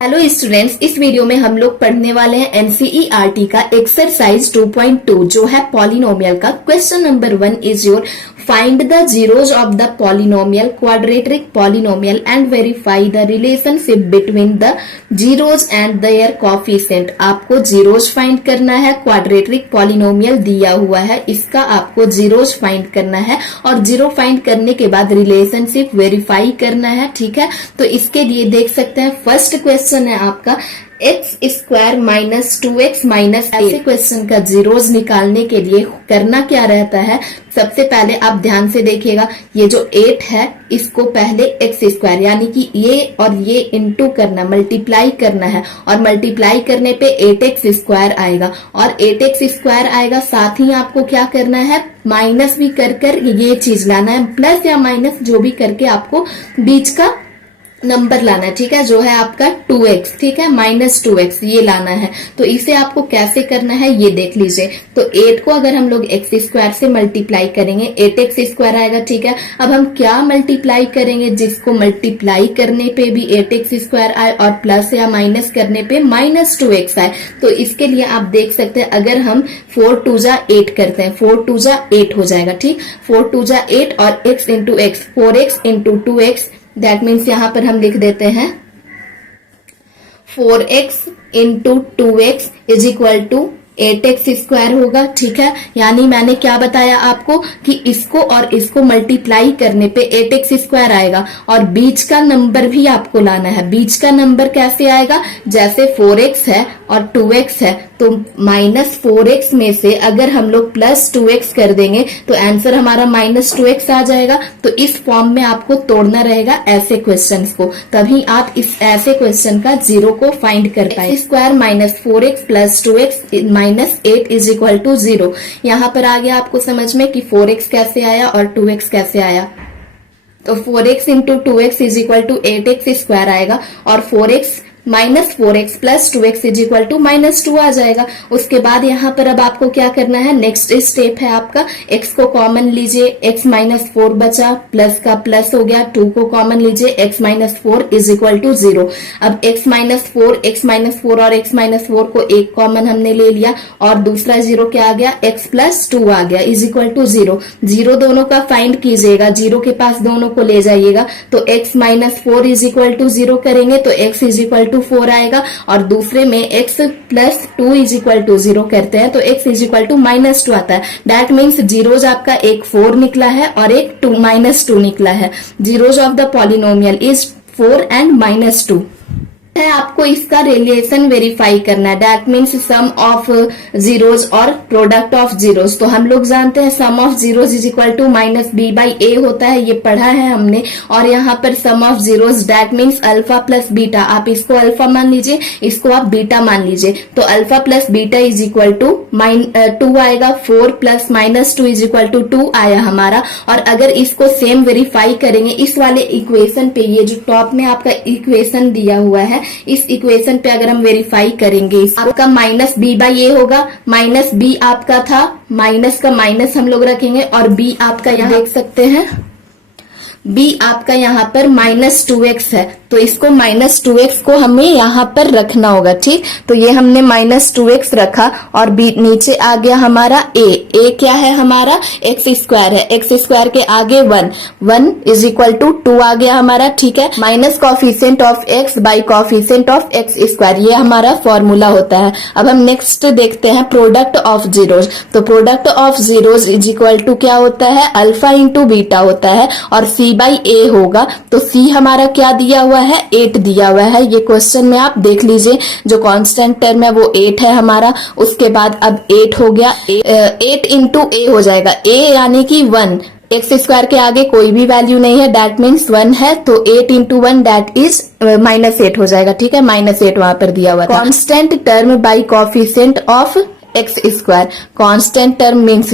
Hello students, इस video में हम लोग पढ़ने वाले हैं एनसीईआरटी का एक्सरसाइज 2.2 जो है पॉलिनोमियल का। Question number 1 is your find the zeros of the polynomial quadratic polynomial and verify the relationship between the zeros and their coefficient. आपको जीरोज फाइंड करना है, क्वाड्रेटिक पॉलिनोमियल दिया हुआ है, इसका आपको जीरोज फाइंड करना है और जीरो फाइंड करने के बाद रिलेशनशिप वेरीफाई करना है। ठीक है, तो इसके लिए देख सकते हैं फर्स्ट क्वेश्चन है आपका x square minus 2x minus. ऐसे क्वेश्चन का जीरोज निकालने के लिए करना क्या रहता है, सबसे पहले आप ध्यान से देखिएगा, ये जो 8 है इसको पहले एक्स स्क्वायर यानी कि ये और ये इंटू करना, मल्टीप्लाई करना है और मल्टीप्लाई करने पे 8x स्क्वायर आएगा और 8x स्क्वायर आएगा। साथ ही आपको क्या करना है, माइनस भी कर ये चीज लाना है, प्लस या माइनस जो भी करके आपको बीच का नंबर लाना है। ठीक है, जो है आपका 2x, ठीक है, माइनस 2x ये लाना है। तो इसे आपको कैसे करना है ये देख लीजिए। तो 8 को अगर हम लोग एक्स स्क्वायर से मल्टीप्लाई करेंगे 8x स्क्वायर आएगा। ठीक है, अब हम क्या मल्टीप्लाई करेंगे, जिसको मल्टीप्लाई करने पे भी 8x स्क्वायर आए और प्लस या माइनस करने पे माइनस 2x आए। तो इसके लिए आप देख सकते हैं, अगर हम 4 2 जा 8 करते हैं, 4 2 जा 8 हो जाएगा। ठीक, 4 2 जा 8 और x into x, 4x into 2x, that means यहां पर हम लिख देते हैं 4x into 2x is equal to 8x square होगा। ठीक है, यानी मैंने क्या बताया आपको कि इसको और इसको मल्टीप्लाई करने पे 8x स्क्वायर आएगा और बीच का नंबर भी आपको लाना है। बीच का नंबर कैसे आएगा, जैसे 4x है और 2x है तो माइनस 4x में से अगर हम लोग प्लस 2x कर देंगे तो आंसर हमारा माइनस 2x आ जाएगा। तो इस फॉर्म में आपको तोड़ना रहेगा ऐसे क्वेश्चंस को, तभी आप इस ऐसे क्वेश्चन का जीरो को फाइंड कर पाए। Square minus 4x plus 2x minus 8 is equal to 0। यहाँ पर आ गया आपको समझ में कि 4x कैसे आया और 2x कैसे आया। तो 4x into 2x is equal to 8x square आएगा और 4x minus 4x plus 2x is equal to minus 2 आ जाएगा। उसके बाद यहाँ पर अब आपको क्या करना है, नेक्स्ट स्टेप है आपका, x को कॉमन लीजिए, x माइनस 4 बचा, प्लस का प्लस हो गया, 2 को कॉमन लीजिए, x minus 4 is equal to 0। अब x माइनस 4 और x माइनस 4 को एक कॉमन हमने ले लिया और दूसरा 0 क्या आ गया, x प्लस 2 आ गया इज इक्वल टू 0। 0 दोनों का फाइंड कीजिएगा, 0 के पास दोनों को ले जाइएगा, तो x minus 4 is equal to 0 करेंगे तो x इज इक्वल टू 4 आएगा और दूसरे में x plus 2 is equal to 0 करते हैं तो x is equal to minus 2 आता है। दैट मीन्स जीरोज आपका एक 4 निकला है और एक 2 माइनस 2 निकला है। Zeros of the polynomial is 4 and minus 2 है। आपको इसका रिलेशन वेरीफाई करना है, that means sum of zeros और प्रोडक्ट ऑफ जीरोज। तो हम लोग जानते हैं sum of zeros is equal to minus b by a होता है, ये पढ़ा है हमने। और यहाँ पर sum of zeros that means alpha plus beta, आप इसको अल्फा मान लीजिए, इसको आप बीटा मान लीजिए। तो alpha plus beta is equal to 2 आएगा, 4 plus minus 2 is equal to 2 आया हमारा। और अगर इसको सेम वेरीफाई करेंगे इस वाले इक्वेशन पे, ये जो टॉप में आपका इक्वेशन दिया हुआ है, इस इक्वेशन पे अगर हम वेरीफाई करेंगे, आपका माइनस बी बाई ए होगा। माइनस बी आपका था, माइनस का माइनस हम लोग रखेंगे और बी आपका यहाँ देख सकते हैं, बी आपका यहाँ पर माइनस 2x है तो इसको माइनस 2x को हमें यहाँ पर रखना होगा। ठीक, तो ये हमने माइनस 2x रखा और बी नीचे आ गया हमारा a क्या है हमारा, x स्क्वायर है, x स्क्वायर के आगे 1 इज इक्वल टू 2 आ गया हमारा। ठीक है, minus coefficient of x by coefficient of x square, ये हमारा फॉर्मूला होता है। अब हम नेक्स्ट देखते हैं प्रोडक्ट ऑफ जीरोज। तो product of zeros is equal to क्या होता है, अल्फा इंटू बीटा होता है और c बाई ए होगा। तो c हमारा क्या दिया हुआ है, 8 दिया हुआ है। ये क्वेश्चन में आप देख लीजिए, जो कांस्टेंट टर्म है वो 8 है हमारा। उसके बाद अब 8 हो गया, 8 इंटू ए हो जाएगा, a यानी कि 1, एक्स स्क्वायर के आगे कोई भी वैल्यू नहीं है, दैट मीन्स 1 है, तो 8 इंटू 1 दैट इज माइनस 8 हो जाएगा। ठीक है, माइनस 8 वहां पर दिया हुआ था। Constant term by coefficient of x square, constant term means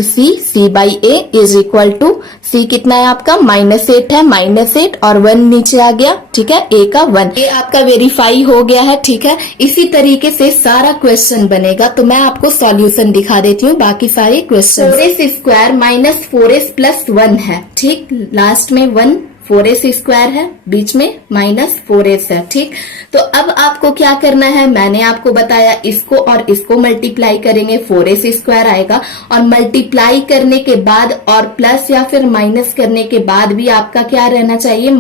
c by a is equal to, c कितना है आपका माइनस 8 है, माइनस 8 और 1 नीचे आ गया। ठीक है, a का 1, ये आपका वेरीफाई हो गया है। ठीक है, इसी तरीके से सारा क्वेश्चन बनेगा। तो मैं आपको सॉल्यूशन दिखा देती हूँ बाकी सारे question. 4s square minus 4s plus 1 है। ठीक, लास्ट में 1 4s² है, बीच में -4s है। ठीक, तो अब आपको क्या करना है, मैंने आपको बताया इसको और इसको मल्टीप्लाई करेंगे 4s² आएगा, और मल्टीप्लाई करने के बाद और प्लस या फिर माइनस करने के बाद भी आपका क्या रहना चाहिए,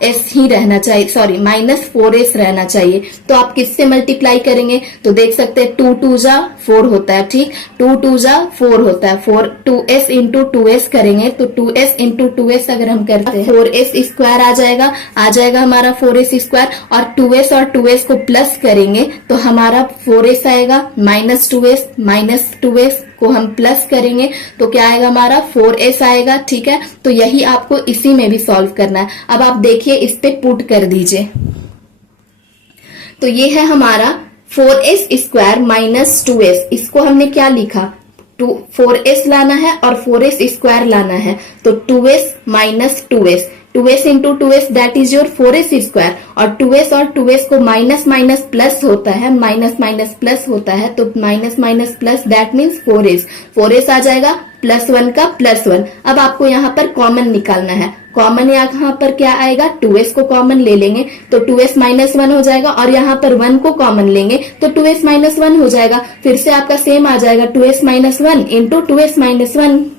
-s ही रहना चाहिए, सॉरी -4s रहना चाहिए। तो आप किससे मल्टीप्लाई करेंगे, तो देख सकते हैं 2 2 जा 4 होता है। ठीक, 2 2 जा 4 होता है, 2s इंटू 2s करेंगे तो 2s इंटू 2s अगर हम करते हैं 4s² आ जाएगा हमारा 4s², और 2s और 2s को प्लस करेंगे तो हमारा 4s आएगा, -2s को हम प्लस करेंगे तो क्या आएगा हमारा 4s आएगा। ठीक है, तो यही आपको इसी में भी सॉल्व करना है। अब आप देखिए इस पे पुट कर दीजिए, तो ये है हमारा 4s² -2s, इसको हमने क्या लिखा, 4s लाना है और 4s² लाना है, तो 2s - 2s into 2s that is your 4s², और 2s और 2s को माइनस माइनस प्लस होता है, माइनस प्लस होता है, तो minus plus that means 4s आ जाएगा, +1 का +1। अब आपको यहाँ पर कॉमन निकालना है, कॉमन यहाँ पर क्या आएगा, 2s को कॉमन ले लेंगे तो 2s -1 हो जाएगा, और यहाँ पर 1 को कॉमन लेंगे तो 2s -1 हो जाएगा। फिर से आपका सेम आ जाएगा, 2s -1 इंटू 2s -1,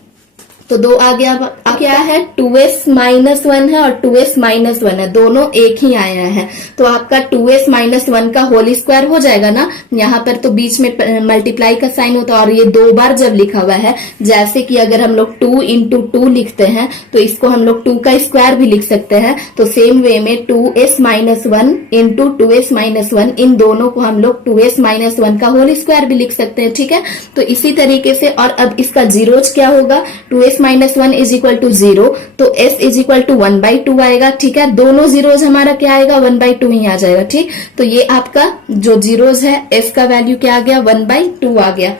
तो 2 आ गया। अब क्या है, 2s -1 है और 2s -1 है, दोनों एक ही आया है, तो आपका 2s -1 का होल स्क्वायर हो जाएगा ना। यहाँ पर तो बीच में मल्टीप्लाई का साइन होता है, और ये 2 बार जब लिखा हुआ है, जैसे कि अगर हम लोग 2 इंटू 2 लिखते हैं तो इसको हम लोग 2 का स्क्वायर भी लिख सकते हैं, तो सेम वे में 2s -1 इंटू 2s -1, इन दोनों को हम लोग 2s -1 का होल स्क्वायर भी लिख सकते हैं। ठीक है, तो इसी तरीके से, और अब इसका जीरोज क्या होगा, 2s -1 इज इक्वल टू 0, तो s इज इक्वल टू 1/2 आएगा। ठीक है, दोनों जीरोज हमारा क्या आएगा, 1/2 ही आ जाएगा। ठीक, तो ये आपका जो जीरोज है, s का वैल्यू क्या आ गया, 1/2 आ गया,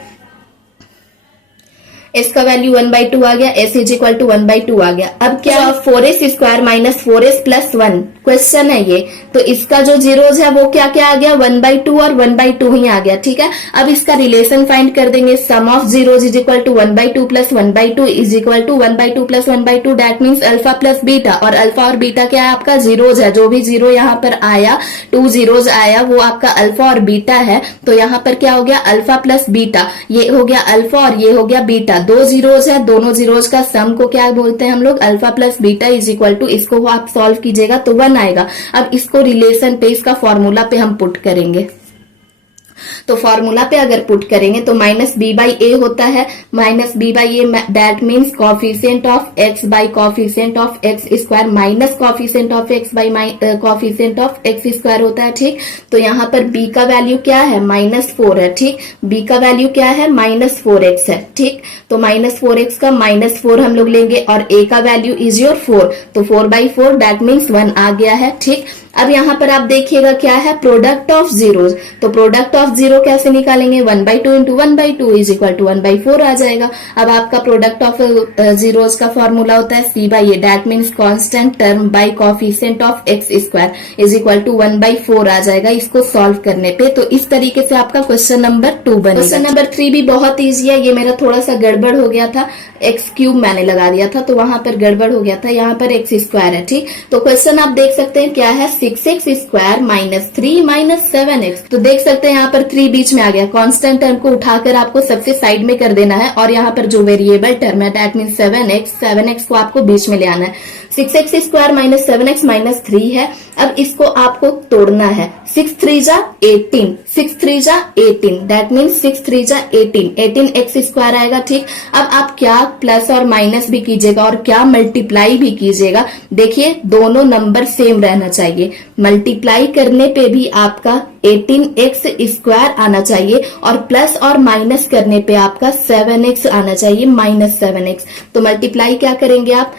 s का वैल्यू 1/2 आ गया, s इज इक्वल टू 1/2 आ गया। अब क्या, 4s² -4s + 1 क्वेश्चन है ये, तो इसका जो जीरोज है वो क्या क्या आ गया, 1/2 और 1/2 ही आ गया। ठीक है, अब इसका रिलेशन फाइंड कर देंगे, sum of zeros is equal to 1/2 + 1/2 is equal to 1/2 + 1/2, that means alpha plus beta, और अल्फा और बीटा क्या है आपका, जीरोज है, जो भी जीरो यहाँ पर आया, 2 जीरोज आया, वो आपका अल्फा और बीटा है, तो यहाँ पर क्या हो गया, अल्फा प्लस बीटा, ये हो गया अल्फा और ये हो गया बीटा, 2 जीरोज है, दोनों जीरोज का सम को क्या बोलते हैं हम लोग, alpha plus beta is equal to, इसको आप सॉल्व कीजिएगा तो 1 आएगा। अब इसको रिलेशन पे, इसका फॉर्मूला पे हम पुट करेंगे, तो फॉर्मूला पे अगर पुट करेंगे तो -b/a होता है, -b/a that means coefficient of x by coefficient of x² minus coefficient of x by coefficient of x² होता है। ठीक, तो यहाँ पर b का वैल्यू क्या है, -4 है। ठीक, b का वैल्यू क्या है, -4x है। ठीक, तो -4x का -4 हम लोग लेंगे, और a का वैल्यू इज योर 4, तो 4/4 दैट मीन्स 1 आ गया है। ठीक, अब यहाँ पर आप देखिएगा क्या है, प्रोडक्ट ऑफ जीरोज, तो प्रोडक्ट ऑफ जीरो कैसे निकालेंगे, 1/2 इंटू 1/2 इज इक्वल टू 1/4 आ जाएगा। अब आपका प्रोडक्ट ऑफ जीरोज का फॉर्मूला होता है c/a, that means constant term by coefficient of x² is equal to 1/4 आ जाएगा, इसको सॉल्व करने पे। तो इस तरीके से आपका क्वेश्चन नंबर 2 बनेगा। क्वेश्चन नंबर 3 भी बहुत ईजी है, ये मेरा थोड़ा सा गड़बड़ हो गया था, x³ मैंने लगा दिया था, तो वहां पर गड़बड़ हो गया था, यहाँ पर x² है। ठीक, तो क्वेश्चन आप देख सकते हैं क्या है, 6x² -3 - 7x, तो देख सकते हैं यहाँ पर 3 बीच में आ गया, कांस्टेंट टर्म को उठाकर आपको सबसे साइड में कर देना है, और यहाँ पर जो वेरिएबल टर्म है दैट मीन्स 7x को आपको बीच में ले आना है। 6x² -7x -3 है, अब इसको आपको तोड़ना है, 6 3 जा 18, 6 3 जा 18 दैट मीन्स 6 3 जा 18, 18x² आएगा। ठीक, अब आप क्या प्लस और माइनस भी कीजिएगा और क्या मल्टीप्लाई भी कीजिएगा, देखिए दोनों नंबर सेम रहना चाहिए, मल्टीप्लाई करने पे भी आपका 18x² आना चाहिए, और प्लस और माइनस करने पे आपका 7x आना चाहिए, -7x। तो मल्टीप्लाई क्या करेंगे आप,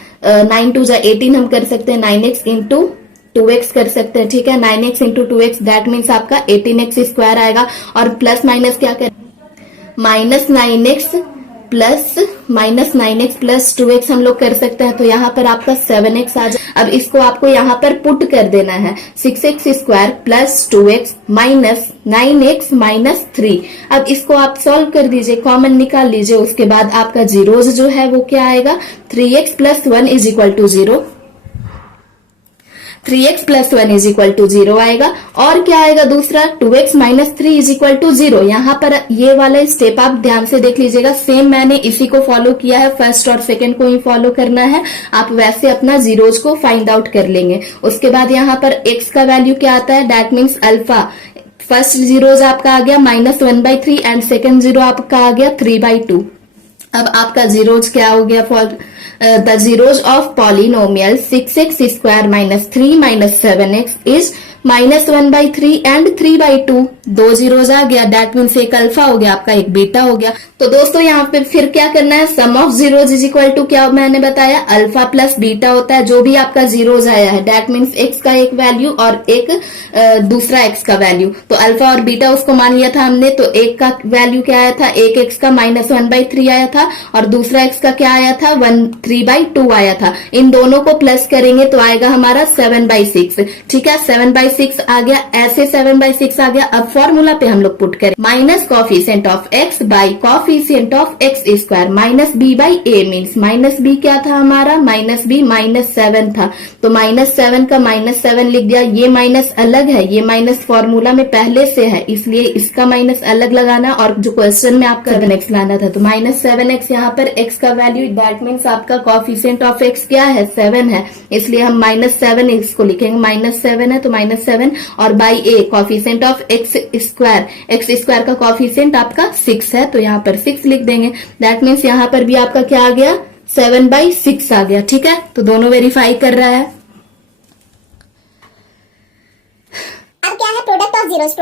9 2 जा 18 हम कर सकते हैं, 9x इंटू 2x कर सकते हैं। ठीक है, 9x into 2x that means आपका 18x² आएगा, और प्लस माइनस क्या करें, -9x प्लस 2x हम लोग कर सकते हैं, तो यहाँ पर आपका 7x आ जाए। अब इसको आपको यहाँ पर पुट कर देना है, 6x² + 2x - 9x - 3। अब इसको आप सॉल्व कर दीजिए, कॉमन निकाल लीजिए, उसके बाद आपका जीरोज जो है वो क्या आएगा, 3x + 1 is equal to 0, 3x plus 1 is equal to 0 आएगा। और क्या आएगा दूसरा, 2x minus 3 is equal to 0। यहाँ पर ये वाला स्टेप आप ध्यान से देख लीजिएगा, सेम मैंने इसी को फॉलो किया है, फर्स्ट और सेकंड को ही फॉलो करना है। आप वैसे अपना जीरोज को फाइंड आउट कर लेंगे। उसके बाद यहाँ पर x का वैल्यू क्या आता है, that means alpha. First zeros आपका आ गया -1/3 एंड सेकंड जीरो आपका आ गया 3/2। अब आपका जीरोज क्या हो गया, for the zeros of polynomial 6x square minus 3 minus 7x is -1/3 and 3/2। दो जीरोज आ गया, दैट मीन्स एक अल्फा हो गया आपका, एक बीटा हो गया। तो दोस्तों यहाँ पे फिर क्या करना है, sum of zeros is equal to क्या मैंने बताया, अल्फा प्लस बीटा होता है। जो भी आपका जीरोज आया है दैट मीन्स एक्स का एक वैल्यू और एक दूसरा एक्स का वैल्यू। तो अल्फा और बीटा उसको मान लिया था हमने, तो एक का वैल्यू क्या आया था, एक एक्स का -1/3 आया था और दूसरा एक्स का क्या आया था, 3/2 आया था। इन दोनों को प्लस करेंगे तो आएगा हमारा 7/6। ठीक है, 7/6 आ गया, ऐसे 7/6 आ गया। अब फॉर्मूला पे हम लोग पुट करें, minus coefficient of x by coefficient of x square minus b by a means minus b क्या था हमारा, माइनस बी -7 था। तो -7 का -7 लिख दिया। ये माइनस अलग है, ये माइनस फॉर्मूला में पहले से है, इसलिए इसका माइनस अलग लगाना और जो क्वेश्चन में आपका 7x लाना था। तो -7x यहाँ पर x का वैल्यू, दैट मीन्स आपका कॉफिशिएंट ऑफ x क्या है, 7 है, इसलिए हम -7 इसको लिखेंगे। -7 है तो -7 और by A coefficient of x square का कॉफिशिएंट आपका 6 है, तो यहाँ पर 6 लिख देंगे। दैट मीन्स यहाँ पर भी आपका क्या आ गया, 7/6 आ गया। ठीक है, तो दोनों वेरीफाई कर रहा है। अब क्या है, product of zeros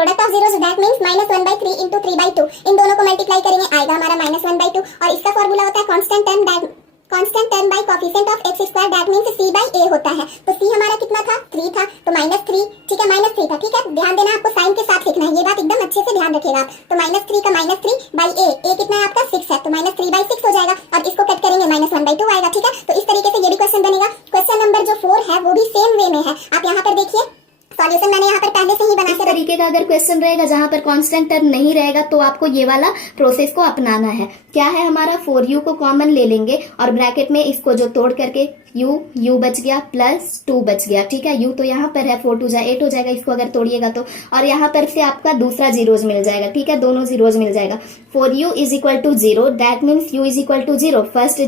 that means -1/3 into 3/2। इन दोनों को मल्टीप्लाई करेंगे, आएगा हमारा -1/2 और इसका फॉर्मूला होता है constant term by coefficient of x square that means c by a होता है। तो c हमारा कितना था, 3 था, तो -3। ठीक है, -3 था। ठीक है, ध्यान देना, आपको साइन के साथ लिखना है, ये बात एकदम अच्छे से ध्यान रखिएगा आप। तो -3 का -3 बाय a कितना है आपका, 6 है, तो -3/6 हो जाएगा और इसको कट करेंगे -1/2 आएगा। ठीक है, तो इस तरीके से ये भी क्वेश्चन बनेगा। क्वेश्चन नंबर जो 4 है वो भी सेम वे में है। आप यहाँ पर देखिए, सॉल्यूशन मैंने यहाँ पर पहले से ही बना इस तरीके का अगर क्वेश्चन रहेगा जहां पर कांस्टेंट टर्म नहीं रहेगा तो आपको ये वाला प्रोसेस को अपनाना है। क्या है हमारा, 4u को कॉमन ले लेंगे और ब्रैकेट में इसको जो तोड़ करके u बच गया प्लस 2 बच गया। ठीक है, u तो यहाँ पर है, 4 2 जा 8 हो जाएगा इसको अगर तोड़िएगा तो, और यहाँ पर से आपका दूसरा जीरोज मिल जाएगा। ठीक है, दोनों जीरोज मिल जाएगा। 4u is equal to 0 that means u is equal to 0। First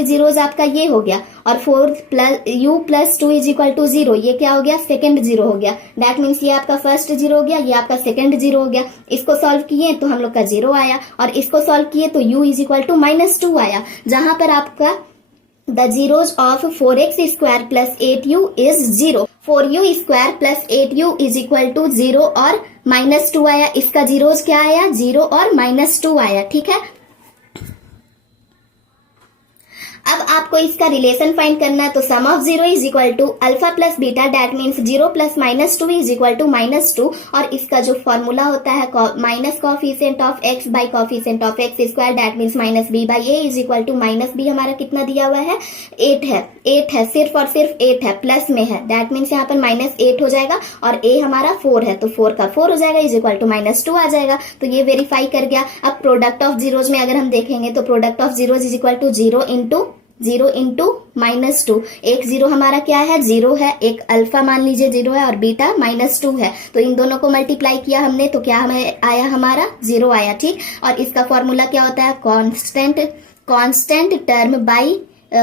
zeros आपका ये हो गया और 4 plus u plus 2 is equal to 0, ये क्या हो गया, सेकंड जीरो हो गया। दैट मीन्स ये आपका फर्स्ट जीरो हो गया, ये आपका सेकंड जीरो हो गया। इसको सॉल्व किए तो हम लोग का 0 आया और इसको सॉल्व किए तो u इज इक्वल टू -2 आया, जहां पर आपका the zeros of 4x square plus 8u is 0। 4u square plus 8u is equal to 0 और -2 आया। इसका जीरोज क्या आया, 0 और -2 आया। ठीक है, अब आपको इसका रिलेशन फाइंड करना है, तो sum of 0 is equal to alpha plus beta that means 0 plus -2 is equal to -2 और इसका जो फॉर्मूला होता है minus coefficient of x by coefficient of x square that means -b by a is equal to -b हमारा कितना दिया हुआ है, 8 है, सिर्फ और सिर्फ 8 है, प्लस में है, दैट मीन्स यहाँ पर -8 हो जाएगा और a हमारा 4 है, तो 4 का 4 हो जाएगा इज इक्वल टू -2 आ जाएगा। तो ये वेरीफाई कर गया। अब प्रोडक्ट ऑफ जीरोज में अगर हम देखेंगे तो product of zeros is equal to 0 into -2। एक जीरो हमारा क्या है, 0 है, एक अल्फा मान लीजिए 0 है और बीटा -2 है, तो इन दोनों को मल्टीप्लाई किया हमने तो क्या हमें आया, हमारा 0 आया। ठीक, और इसका फॉर्मूला क्या होता है, constant term by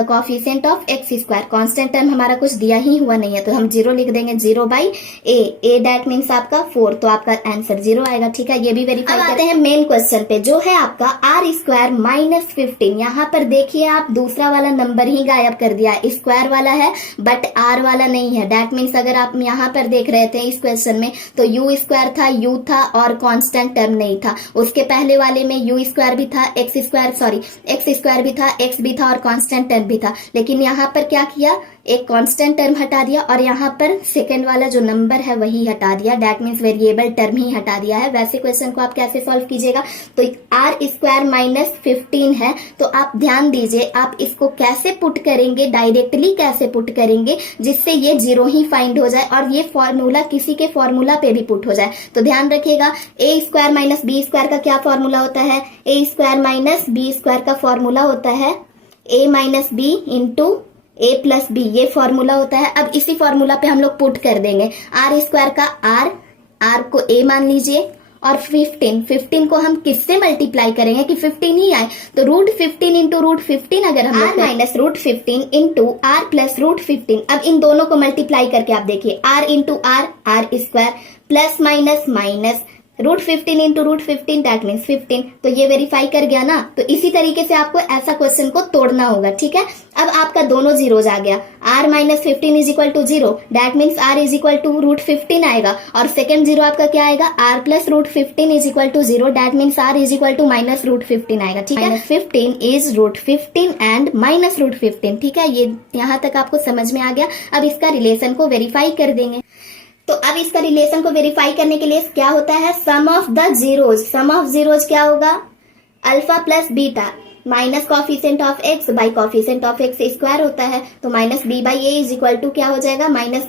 coefficient of x square. Constant term हमारा कुछ दिया ही हुआ नहीं है तो हम 0 लिख देंगे, 0 बाई ए दैट मीन्स आपका 4, तो आपका आंसर 0 आएगा। ठीक है, ये भी वेरीफाई करते हैं मेन क्वेश्चन पे जो है आपका आर स्क्वायर -15। यहाँ पर देखिए आप दूसरा वाला नंबर ही गायब कर दिया, स्क्वायर वाला है बट आर वाला नहीं है। दैट मीन्स अगर आप यहाँ पर देख रहे थे इस क्वेश्चन में तो यू स्क्वायर था, यू था और कांस्टेंट टर्म नहीं था। उसके पहले वाले में यू स्क्वायर भी था, एक्स स्क्वायर भी था, एक्स भी था और कांस्टेंट भी था, लेकिन यहाँ पर क्या किया, एक कांस्टेंट टर्म हटा दिया और यहाँ पर सेकंड वाला जो नंबर है वही हटा दिया, दैट मीन्स वेरिएबल टर्म ही हटा दिया है। वैसे क्वेश्चन को आप कैसे सॉल्व कीजिएगा, तो आर स्क्वायर -15 है, तो आप ध्यान दीजिए आप इसको कैसे पुट करेंगे, डायरेक्टली कैसे पुट करेंगे जिससे ये 0 ही फाइंड हो जाए और ये फॉर्मूला किसी के फॉर्मूला पे भी पुट हो जाए। तो ध्यान रखिएगा, a square minus b square का क्या फॉर्मूला होता है, a square minus b square का फॉर्मूला होता है a minus b into a plus b, ये फॉर्मूला होता है। अब इसी फॉर्मूला पे हम लोग पुट कर देंगे आर स्क्वायर का आर को ए मान लीजिए, और 15 को हम किससे मल्टीप्लाई करेंगे कि 15 ही आए, तो √15 इंटू √15 अगर हम r minus √15 into r plus √15। अब इन दोनों को मल्टीप्लाई करके आप देखिए r into r square plus minus minus √15 into √15 that means 15। तो ये वेरीफाई कर गया ना। तो इसी तरीके से आपको ऐसा क्वेश्चन को तोड़ना होगा, ठीक है। अब आपका दोनों जीरोज आ गया, r minus 15 is equal to 0 that means r is equal to √15 आएगा, और सेकंड जीरो आपका क्या आएगा, r plus √15 is equal to 0 that means r is equal to minus √15 आएगा, ठीक है। -15 इज √15 एंड माइनस √15, ठीक है। ये यहाँ तक आपको समझ में आ गया। अब इसका रिलेशन को वेरीफाई कर देंगे। तो अब इसका रिलेशन को वेरीफाई करने के लिए क्या होता है, sum of the zeros. Sum of zeros क्या होगा, alpha plus beta minus coefficient of x by coefficient of x square होता है। तो minus b by a is equal to क्या हो जाएगा, माइनस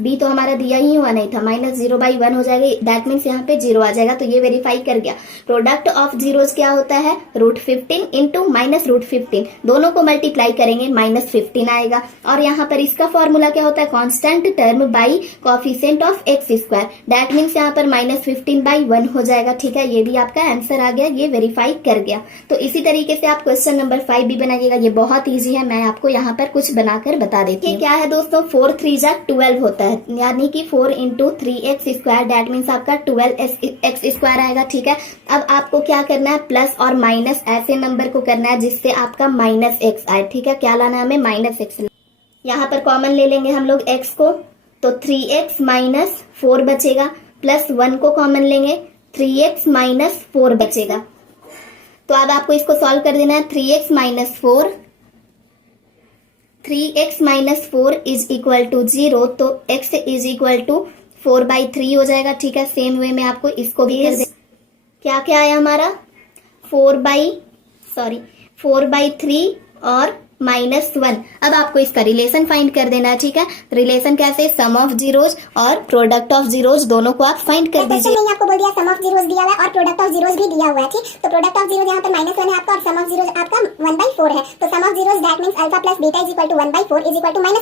बी तो हमारा दिया ही हुआ नहीं था, माइनस 0/1 हो जाएगा, दैट मीन्स यहाँ पे 0 आ जाएगा। तो ये वेरीफाई कर गया। प्रोडक्ट ऑफ जीरोज क्या होता है, √15 इंटू माइनस √15, दोनों को मल्टीप्लाई करेंगे -15 आएगा। और यहाँ पर इसका फॉर्मूला क्या होता है, constant term by coefficient of x square, that means यहाँ पर -15/1 हो जाएगा, ठीक है। ये भी आपका आंसर आ गया, ये वेरीफाई कर गया। तो इसी तरीके से आप क्वेश्चन नंबर 5 भी बनाइएगा। ये बहुत इजी है, मैं आपको यहाँ पर कुछ बनाकर बता देती हूँ। क्या है दोस्तों, 4 3 जा 12 होता है, यानी कि 4 into 3x square that means आपका 12x स्क्वायर आएगा, ठीक है। अब आपको क्या करना है, प्लस और माइनस ऐसे नंबर को करना है जिससे आपका -x आए, ठीक है। क्या लाना है हमें, -x। यहाँ पर कॉमन ले लेंगे हम लोग x को, तो 3x माइनस 4 बचेगा, प्लस 1 को कॉमन लेंगे, 3x माइनस 4 बचेगा। तो अब आपको इसको सॉल्व कर देना है, 3x minus 4 is equal to 0, तो x इज इक्वल टू 4/3 हो जाएगा, ठीक है। सेम वे में आपको इसको भी कर दे। क्या क्या आया हमारा, 4/3 और -1। अब आपको इसका रिलेशन फाइंड कर देना है, ठीक है। रिलेशन कैसे, सम ऑफ जीरोज और प्रोडक्ट ऑफ जीरोज दोनों को आप फाइंड कर दीजिए। मैंने आपको बोल दिया सम ऑफ जीरोज दिया हुआ है और प्रोडक्ट ऑफ जीरोज भी दिया हुआ है, ठीक। तो प्रोडक्ट ऑफ जीरोज यहाँ पर -1 है आपका, और सम ऑफ जीरोज आपका 1/4 है। तो sum of zeros that means alpha plus beta is equal to 1/4 is equal to -b/a।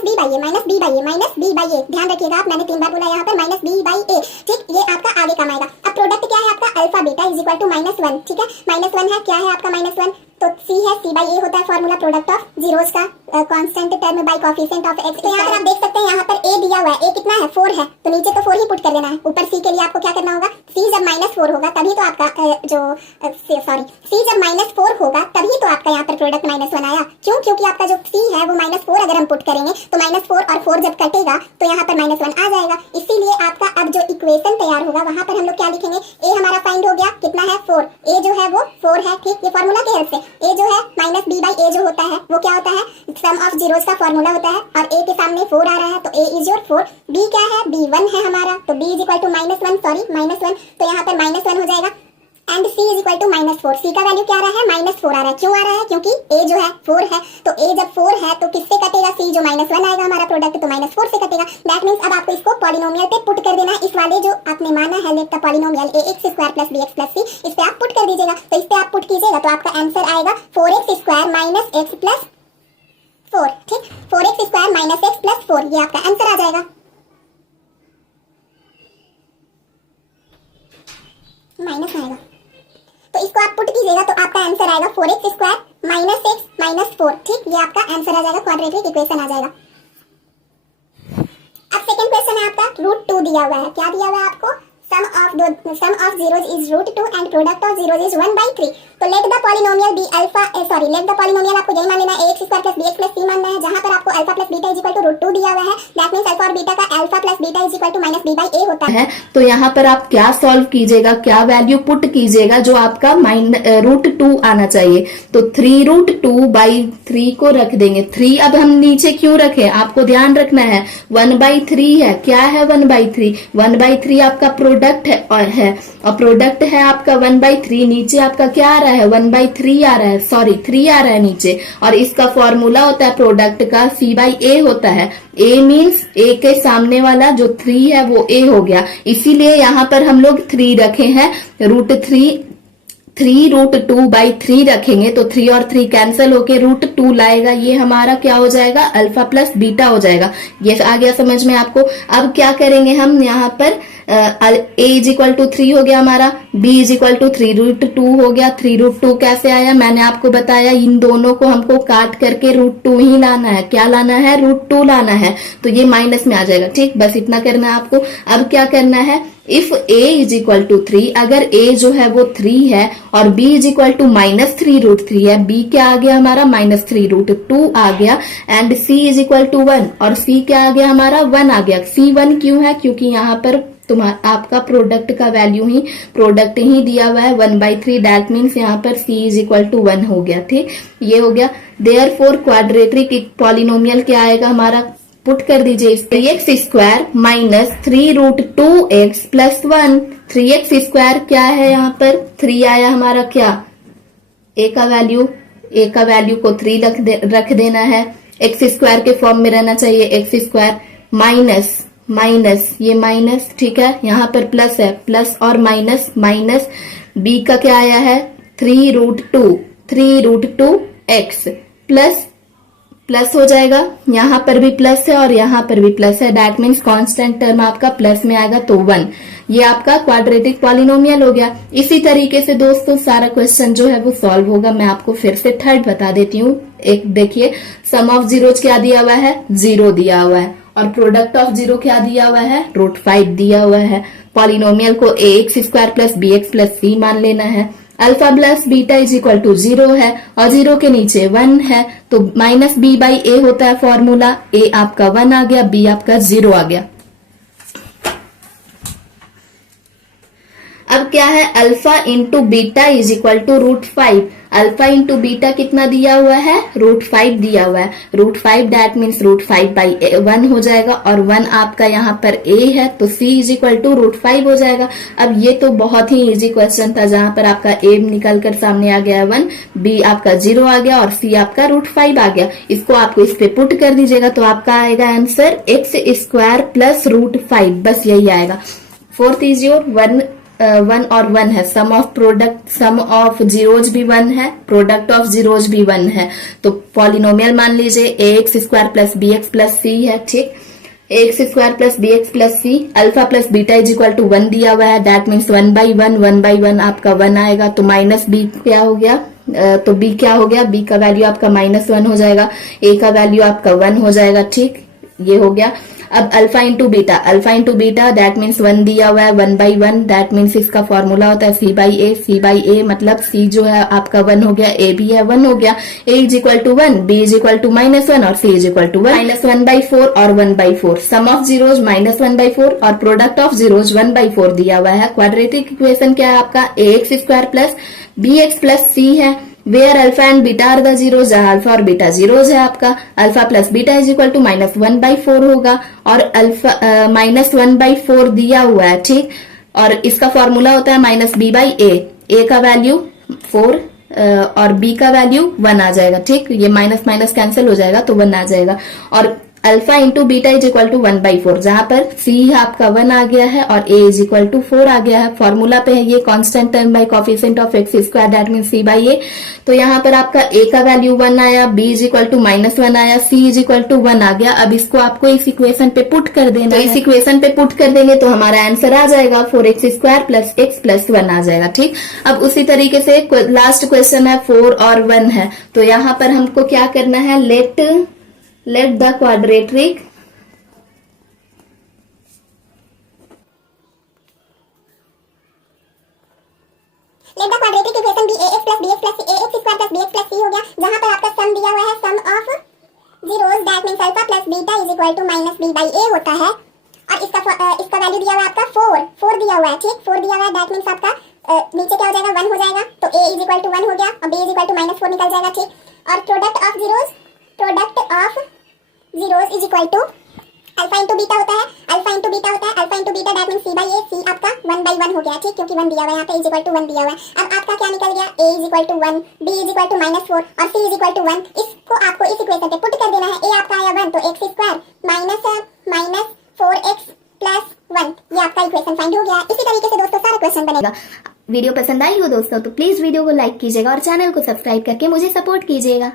ध्यान रखिएगा आप, मैंने 3 बार बोला यहाँ पर -b/a, ठीक। ये आपका आगे काम आएगा। अब प्रोडक्ट क्या है आपका, alpha beta is equal to -1, ठीक है। -1 है, क्या है आपका -1, तो c है, c/a होता है फॉर्मूला प्रोडक्ट ऑफ जीरोज का, constant term by coefficient of x। तो यहाँ पर आप देख सकते हैं यहाँ पर a दिया हुआ है, a कितना है, 4 है, तो नीचे तो 4 ही पुट कर देना है। ऊपर c के लिए आपको क्या करना होगा, c जब -4 होगा तभी तो आपका c जब -4 होगा तभी तो आपका यहाँ पर प्रोडक्ट -1 आया। क्यों, क्योंकि आपका जो c है वो -4 अगर हम पुट करेंगे तो -4 और 4 जब कटेगा तो यहाँ पर -1 आ जाएगा। इसीलिए आपका अब जो इक्वेशन तैयार होगा वहां पर हम लोग क्या लिखेंगे, a हमारा फाइंड हो गया, कितना है 4, a जो है वो 4 है, ठीक। ये फॉर्मूला के हेल्प से a जो है -b/a जो होता है वो क्या होता है, सम ऑफ जीरोज का फॉर्मूला होता है, और a के सामने 4 आ रहा है तो a इज योर 4। b क्या है, b1 है हमारा, तो b इज इक्वल टू -1, तो यहाँ पर -1 हो जाएगा, and c is equal to -4। c का वैल्यू क्या आ रहा है, -4 आ रहा है। क्यों आ रहा है, क्योंकि a जो है 4 है, तो a जब 4 है तो किससे कटेगा, c जो -1 आएगा हमारा प्रोडक्ट, तो -4 से कटेगा। दैट मींस अब आपको इसको पॉलिनोमियल पे पुट कर देना है। इस वाले जो आपने माना है let the polynomial ax square plus bx plus c, इस पे आप पुट कर दीजिएगा। तो इस पे आप पुट कीजिएगा तो आपका आंसर आएगा 4x square minus x plus 4, ठीक। 4x square minus x plus 4, ये आपका आंसर आ जाएगा, माइनस आएगा। तो इसको आप पुट कीजिएगा तो आपका आंसर आएगा 4x square minus x minus 4, ठीक। ये आपका आंसर आ जाएगा, क्वाड्रेटिक इक्वेशन आ जाएगा। अब सेकंड क्वेश्चन है आपका, √2 दिया हुआ है। क्या दिया हुआ है आपको, sum of zeros is √2 and product of zeros is 1/3। तो let the polynomial be alpha, let the polynomial आपको यही मान लेना है, ax square plus bx plus c मानना है, जहां पर आपको alpha plus beta is equal to √2 दिया हुआ है। दैट मींस अल्फा और बीटा का alpha plus beta is equal to -b/a होता है। तो यहाँ पर आप क्या सॉल्व कीजिएगा, क्या वैल्यू पुट कीजिएगा, जो आपका √2 आना चाहिए। तो 3√2/3 को रख देंगे। 3 अब हम नीचे क्यों रखे, आपको ध्यान रखना है 1/3 है। क्या है 1/3, 1/3 आपका प्रोडक्ट है और प्रोडक्ट है आपका 1/3। नीचे आपका क्या आ रहा है, 1/3 आ रहा है, 3 आ रहा है नीचे। और इसका फॉर्मूला होता है प्रोडक्ट का c/a होता है। a मीन्स a के सामने वाला जो 3 है वो a हो गया, इसीलिए यहाँ पर हम लोग 3 रखे हैं। √3 3√2/3 रखेंगे तो 3 और 3 कैंसिल होके √2 लाएगा, ये हमारा क्या हो जाएगा, अल्फा प्लस बीटा हो जाएगा। ये आ गया समझ में आपको। अब क्या करेंगे हम यहाँ पर, a इज इक्वल टू 3 हो गया हमारा, b इज इक्वल टू 3√2 हो गया। 3√2 कैसे आया, मैंने आपको बताया इन दोनों को हमको काट करके √2 ही लाना है। क्या लाना है, √2 लाना है, तो ये माइनस में आ जाएगा। ठीक, बस इतना करना है आपको। अब क्या करना है, if a is equal to 3, अगर a जो है वो 3 है और b इज इक्वल टू -3√3 है, b क्या आ गया हमारा, -3√2 आ गया, and c is equal to 1, और c क्या आ गया हमारा, 1 आ गया। c 1 क्यों है, क्योंकि यहाँ पर आपका प्रोडक्ट का वैल्यू ही, प्रोडक्ट ही दिया हुआ है 1/3, दैट मीन्स यहाँ पर c इज इक्वल टू 1 हो गया। ठीक, ये हो गया। देयरफॉर क्वाड्रेटिक पॉलिनोमियल क्या आएगा हमारा, पुट कर दीजिए इस 3x² minus 3√2x plus 1। 3x² क्या है, यहाँ पर 3 आया हमारा, क्या a का वैल्यू को 3 रख देना है। x² के फॉर्म में रहना चाहिए, x² माइनस ये माइनस, ठीक है, यहाँ पर प्लस है, प्लस और माइनस, b का क्या आया है, 3√2x प्लस हो जाएगा, यहाँ पर भी प्लस है और यहाँ पर भी प्लस है, दैट मीन्स कांस्टेंट टर्म आपका प्लस में आएगा तो 1। ये आपका क्वाड्रेटिक पॉलिनोमियल हो गया। इसी तरीके से दोस्तों सारा क्वेश्चन जो है वो सॉल्व होगा। मैं आपको फिर से थर्ड बता देती हूँ। एक देखिए, सम ऑफ जीरोज क्या दिया हुआ है, 0 दिया हुआ है, और प्रोडक्ट ऑफ 0 क्या दिया हुआ है, √5 दिया हुआ है। पॉलिनोमियल को ax² plus bx plus c मान लेना है। Alpha plus beta is equal to 0 है और 0 के नीचे 1 है, तो -b/a होता है फॉर्मूला। a आपका 1 आ गया, b आपका 0 आ गया। अब क्या है, alpha into beta is equal to √5। Alpha into beta कितना दिया हुआ है, √5 दिया हुआ है। √5 दैट मीन्स √5/1 हो जाएगा, और 1 आपका यहाँ पर a है, तो c इज इक्वल टू √5 हो जाएगा। अब ये तो बहुत ही इजी क्वेश्चन था, जहां पर आपका a निकल कर सामने आ गया 1, b आपका 0 आ गया और c आपका √5 आ गया। इसको आपको इस पे पुट कर दीजिएगा तो आपका आएगा आंसर x² प्लस √5, बस यही आएगा। फोर्थ इज योर 1 और 1 है, सम ऑफ जीरोज भी 1 है, प्रोडक्ट ऑफ जीरोज भी 1 है, तो पॉलिनोमियल मान लीजिए ax² plus bx plus c है। ठीक, ax² plus bx plus c, alpha plus beta is equal to 1 दिया हुआ है, दैट मीन्स 1/1 आपका 1 आएगा, तो माइनस b क्या हो गया, तो b क्या हो गया, b का वैल्यू आपका -1 हो जाएगा, a का वैल्यू आपका 1 हो जाएगा। ठीक, ये हो गया। अब alpha into beta that means 1 दिया हुआ है, 1/1 दैट मीन्स इसका फॉर्मूला होता है c/a मतलब c जो है आपका 1 हो गया, a भी है 1 हो गया, a is equal to 1, b is equal to -1 और c इज इक्वल टू 1/4 और 1/4। सम ऑफ जीरोज -1/4 और प्रोडक्ट ऑफ जीरोज 1/4 दिया हुआ है। क्वाड्रेटिक इक्वेशन क्या है आपका, ax² plus bx plus c है, where alpha and beta are the zeros, जहां अल्फा और बीटा जीरोज है आपका। Alpha plus beta is equal to -1/4 होगा, और अल्फा -1/4 दिया हुआ है। ठीक, और इसका फॉर्मूला होता है -b/a, a का वैल्यू 4 और b का वैल्यू 1 आ जाएगा। ठीक, ये माइनस माइनस कैंसिल हो जाएगा तो 1 आ जाएगा, और alpha into beta is equal to 1/4, जहां पर c आपका 1 आ गया है और a इज इक्वल टू 4 आ गया है। फॉर्मूला पे है ये constant term by coefficient of x² that mean c/a, तो यहाँ पर आपका a का वैल्यू 1 आया, b इज इक्वल टू -1 आया, c इज इक्वल टू 1 आ गया। अब इसको आपको इस इक्वेशन पे पुट कर देना है। इस इक्वेशन पे पुट कर देंगे तो हमारा आंसर आ जाएगा 4x² प्लस x प्लस 1 आ जाएगा। ठीक, अब उसी तरीके से लास्ट क्वेश्चन है 4 और 1 है, तो यहाँ पर हमको क्या करना है, let the quadratic इक्वेशन भी ax plus bx plus c, ax² plus bx plus c हो गया, जहां पर आपका सम दिया हुआ है, sum of zeros that means alpha plus beta is equal to -b/a होता है, और इसका वैल्यू दिया हुआ है आपका 4 दिया हुआ है। ठीक, 4 दिया हुआ है दैट मींस आपका नीचे क्या हो जाएगा, 1 हो जाएगा, तो a इज इक्वल टू 1 हो गया और b इज इक्वल टू -4 निकल जाएगा। ठीक, और product of zeros is equal to alpha into beta होता है, alpha into beta that means c/a, c आपका 1/1 हो गया। ठीक, क्योंकि 1 दिया हुआ है यहाँ पे, इज इक्वल टू 1 दिया हुआ है। अब आपका क्या निकल गया, a is equal to 1, b is equal to -4 और c इज इक्वल टू 1। इसको आपको इस इक्वेशन पे पुट कर देना है। a आपका आया 1, तो x² -4x प्लस 1, ये आपका इक्वेशन फाइंड हो गया। इसी तरीके से दोस्तों सारा क्वेश्चन बनेगा। वीडियो पसंद आई हो दोस्तों तो प्लीज वीडियो को लाइक कीजिएगा और चैनल को सब्सक्राइब करके मुझे सपोर्ट कीजिएगा।